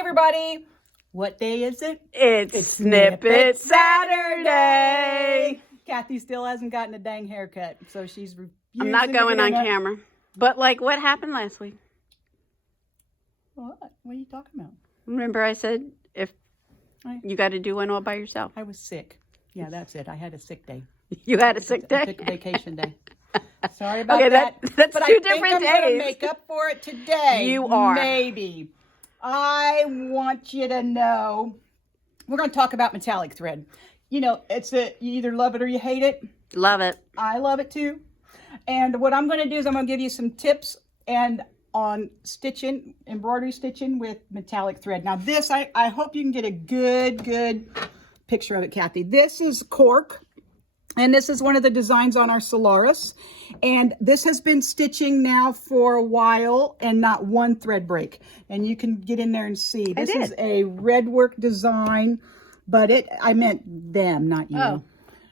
everybody. What day is it? It's Snippet Saturday. Kathi still hasn't gotten a dang haircut, so she's refusing. I'm not going on camera. But like, what happened last week? What? What are you talking about? Remember I said if you got to do one all by yourself? I was sick. Yeah, that's it. I had a sick day. You had a sick day? I took a vacation day. Sorry about that. That's but two I different think I'm days. gonna make up for it today. You are. Maybe. I want you to know we're going to talk about metallic thread. You know, you either love it or you hate it. Love it. I love it too. And what I'm going to do is I'm going to give you some tips on stitching, embroidery stitching with metallic thread. Now this, I hope you can get a good picture of it, Kathi. This is cork. And this is one of the designs on our Solaris. And this has been stitching now for a while and not one thread break. And you can get in there and see. This is a red work design, but I meant them, not you. Oh.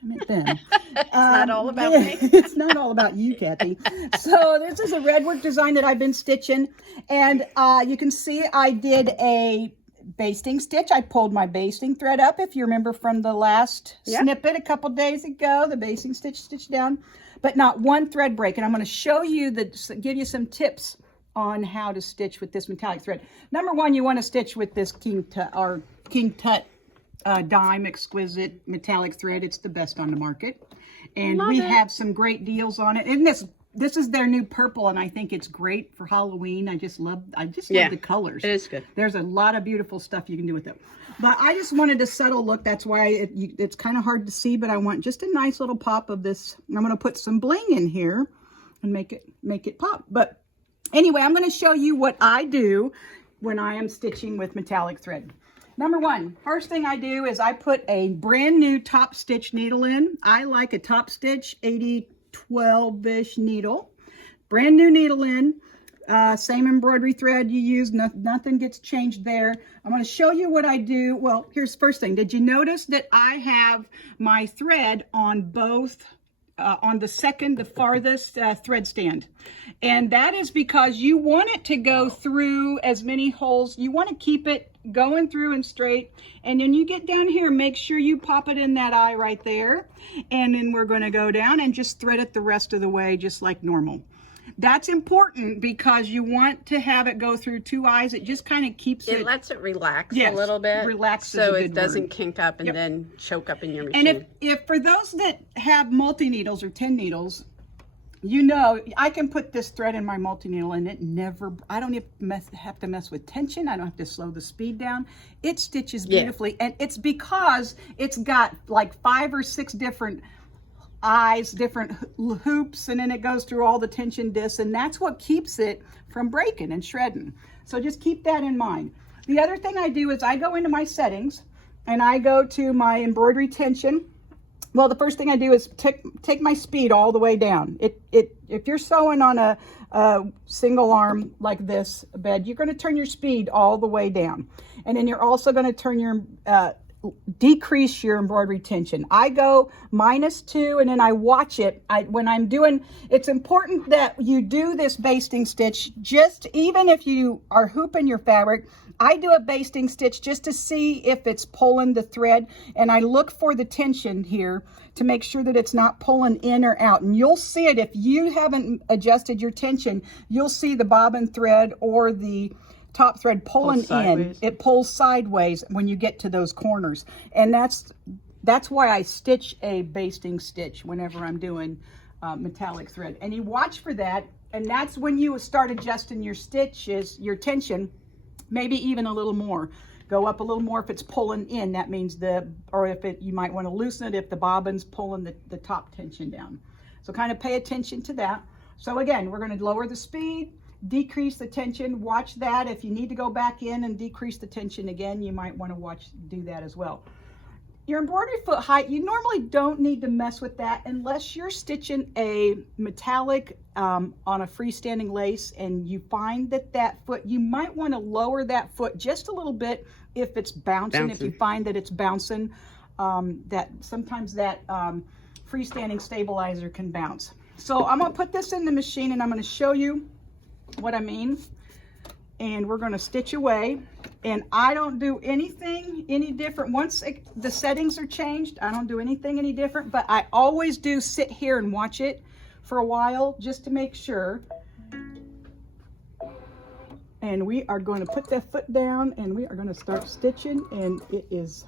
I meant them. It's not all about me. It's not all about you, Kathi. So this is a red work design that I've been stitching. And you can see I did a basting stitch. I pulled my basting thread up, if you remember from the last snippet a couple days ago, the basting stitch down, but not one thread break. And I'm going to show you give you some tips on how to stitch with this metallic thread. Number one, you want to stitch with this King Tut dime exquisite metallic thread. It's the best on the market, and we have some great deals on it. And this is their new purple, and I think it's great for Halloween. I just love the colors. It is good. There's a lot of beautiful stuff you can do with it. But I just wanted a subtle look. That's why it's kind of hard to see, but I want just a nice little pop of this. I'm going to put some bling in here and make it pop. But anyway, I'm going to show you what I do when I am stitching with metallic thread. Number one, first thing I do is I put a brand new top stitch needle in. I like a top stitch 80-12-ish needle. Brand new needle in. Same embroidery thread you use. Nothing gets changed there. I'm going to show you what I do. Well, here's the first thing. Did you notice that I have my thread on both, on the farthest thread stand? And that is because you want it to go through as many holes. You want to keep it going through and straight. And then you get down here, make sure you pop it in that eye right there. And then we're going to go down and just thread it the rest of the way, just like normal. That's important because you want to have it go through two eyes. It just kind of keeps it. It lets it relax a little bit. Relax so it doesn't kink up and then choke up in your machine. And if for those that have multi-needles or 10 needles, you know, I can put this thread in my multi-needle and I don't have to mess with tension. I don't have to slow the speed down. It stitches beautifully. And it's because it's got like 5 or 6 different eyes, different hoops, and then it goes through all the tension discs, and that's what keeps it from breaking and shredding. So just keep that in mind. The other thing I do is I go into my settings and I go to my embroidery tension. Well, the first thing I do is take my speed all the way down. If you're sewing on a single arm like this bed, you're going to turn your speed all the way down, and then you're also going to turn your decrease your embroidery tension. I go -2 and then I watch it. It's important that you do this basting stitch, just even if you are hooping your fabric. I do a basting stitch just to see if it's pulling the thread, and I look for the tension here to make sure that it's not pulling in or out. And you'll see it if you haven't adjusted your tension. You'll see the bobbin thread or the top thread pulling in. It pulls sideways when you get to those corners, and that's why I stitch a basting stitch whenever I'm doing metallic thread. And you watch for that, and that's when you start adjusting your stitches, your tension, maybe even a little more. Go up a little more if it's pulling in. That means you might want to loosen it if the bobbin's pulling the top tension down. So kind of pay attention to that. So again, we're going to lower the speed, decrease the tension. Watch that. If you need to go back in and decrease the tension again, you might want to do that as well. Your embroidery foot height, you normally don't need to mess with that unless you're stitching a metallic on a freestanding lace and you find that foot, you might want to lower that foot just a little bit if it's bouncing. If you find that it's bouncing, that sometimes that freestanding stabilizer can bounce. So I'm going to put this in the machine and I'm going to show you what I mean. and we're going to stitch away. And I don't do anything any different. Once the settings are changed, I don't do anything any different, but I always do sit here and watch it for a while just to make sure. And we are going to put that foot down and we are going to start stitching, and it is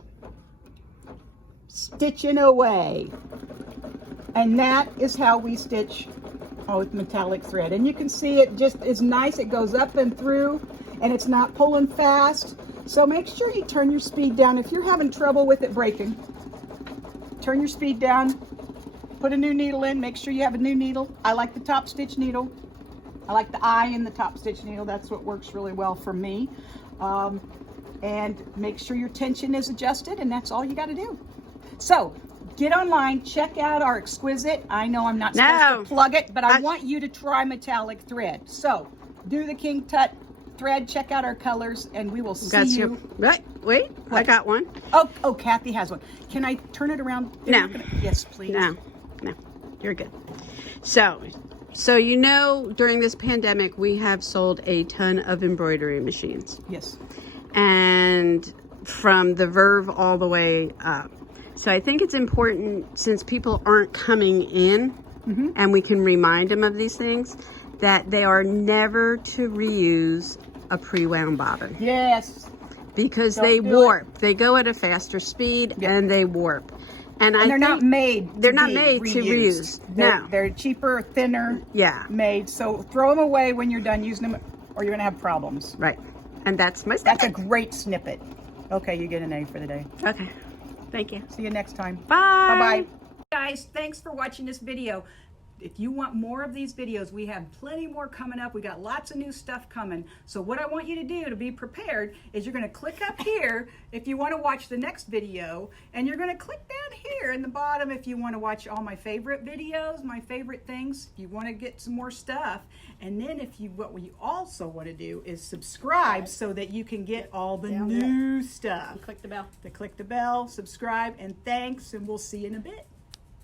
stitching away. And that is how we stitch with metallic thread. And you can see it just is nice. It goes up and through and it's not pulling fast. So make sure you turn your speed down. If you're having trouble with it breaking, turn your speed down, put a new needle in, make sure you have a new needle. I like the top stitch needle. I like the eye in the top stitch needle. That's what works really well for me. And make sure your tension is adjusted, and that's all you got to do. So get online, check out our exquisite. I know I'm not supposed to plug it, but I want you to try metallic thread. So do the King Tut thread, check out our colors, and we will see you. Right, wait, I got one. Oh, Kathy has one. Can I turn it around? No. Yes, please. No, you're good. So you know, during this pandemic, we have sold a ton of embroidery machines. Yes. And from the Verve all the way up. So I think it's important, since people aren't coming in, and we can remind them of these things, that they are never to reuse a pre-wound bobbin. Yes. Because they warp. They go at a faster speed, and they warp. And they're not made. They're not made to reuse. No. They're cheaper, thinner. Yeah. Made. So throw them away when you're done using them, or you're gonna have problems. Right. And that's my snippet. That's a great snippet. Okay, you get an A for the day. Okay. Thank you. See you next time. Bye. Bye-bye. Guys, thanks for watching this video. If you want more of these videos, we have plenty more coming up. We got lots of new stuff coming. So what I want you to do to be prepared is you're going to click up here if you want to watch the next video, and you're going to click down here in the bottom if you want to watch all my favorite videos, my favorite things, if you want to get some more stuff. And then what you also want to do is subscribe so that you can get all the new stuff. Click the bell. Click the bell, subscribe, and thanks, and we'll see you in a bit.